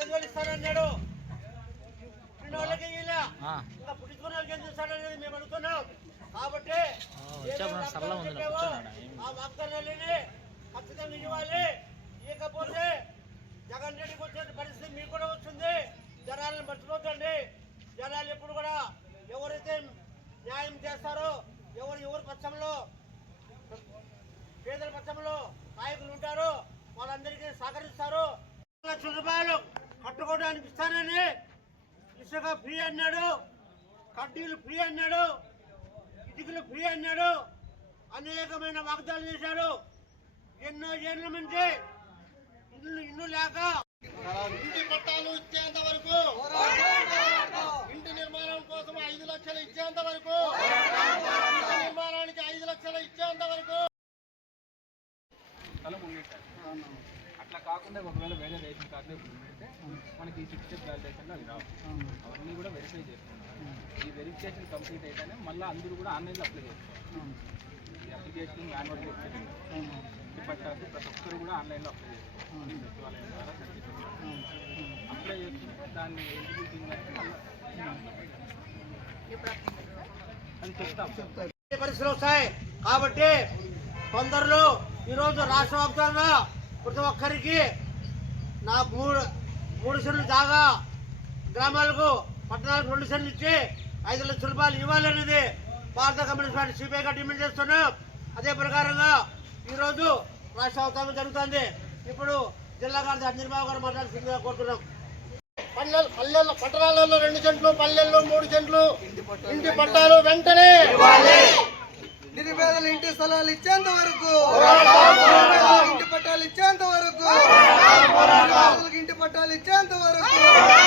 పదహైదు వేలు ఇస్తానన్నాడు వాళ్ళకి ఇంకా పుట్టించుకున్న వాళ్ళకి ఏం చేస్తాడనేది మేము అడుగుతున్నాం కాబట్టి చెప్పావో, ఆ వాగ్దానాలని ఖచ్చితంగా ఇవ్వాలి. ఇవ్వకపోతే జగన్ రెడ్డికి వచ్చే పరిస్థితి మీకు కూడా వస్తుంది. జనాలను మర్చిపోతండి జనాలు ఎప్పుడు కూడా ఎవరైతే న్యాయం చేస్తారో ఎవరు ఎవరి పక్షంలో పేదల పక్షంలో నాయకులు ఉంటారో వాళ్ళందరికీ సహకరిస్తారు. లక్షల రూపాయలు. కట్టుకోవడానికి ఇస్తానని ఇసుక ఫ్రీ అన్నాడు కడ్డీలు ఫ్రీ అన్నాడు ఇటుకలు ఫ్రీ అన్నాడు అనేకమైన వాగ్దాలు చేశాడు. ఎన్నో ఏళ్ళ నుంచి ఇల్లు ఇల్లు లేక ఇంటి పట్టాలు ఇచ్చేంత వరకు ఇంటి నిర్మాణం కోసం ఐదు లక్షలు ఇచ్చేంత వరకు ఇంటి నిర్మాణానికి ఐదు లక్షలు ఇచ్చేంత వరకు. అట్లా కాకుండా ఒకవేళ వేరే రేషన్ కార్డులో ఉంటే మనకి ఈ సిక్స్ స్టెప్ వ్యాలిడేషన్లో అవి రావు. అవన్నీ కూడా వెరిఫై చేసుకున్నాం ఈ వెరిఫికేషన్ కంప్లీట్ అయితేనే మళ్ళీ అందరూ కూడా ఆన్లైన్లో అప్లై చేసుకోవాలి ఈ అప్లికేషన్ మాన్యువల్ ఇంటి పట్టాకు ప్రతి ఒక్కరు కూడా ఆన్లైన్లో అప్లై చేసుకోవాలి సచివాలయం ద్వారా సర్టిఫికేట్ అప్లై చేసుకుంటే దాన్ని ఉన్నట్టు మళ్ళీ అది చెప్తాం. ఈ పరిస్థితులు వస్తాయి. కాబట్టి కొందరు ఈరోజు రాష్ట్ర వ్యాప్తంగా ప్రతి ఒక్కరికి నా మూడు మూడు సెంట్లు జాగా గ్రామాలకు పట్టణాలకు రెండు సెంట్లు ఇచ్చి ఐదు లక్షల రూపాయలు ఇవ్వాలనేది భారత కమ్యూనిస్ట్ పార్టీ సిపిఐగా డిమాండ్ చేస్తున్నాం. అదే ప్రకారంగా ఈరోజు రాష్ట్ర వ్యాప్తంగా జరుగుతుంది. ఇప్పుడు జిల్లా గారి అనిర్బాబు గారు మాట్లాడుతుందిగా కోరుతున్నాం. పల్లె పల్లెల్లో పట్టణాలలో రెండు సెంట్లు పల్లెల్లో మూడు సెంట్లు. ఇంటి పట్టాలు వెంటనే నిరుపేదలు ఇంటి స్థలాలు ఇచ్చేంత వరకు పట్టాలు ఇచ్చేంత వరకు. ఇంటి పట్టాలు ఇచ్చేంత వరకు.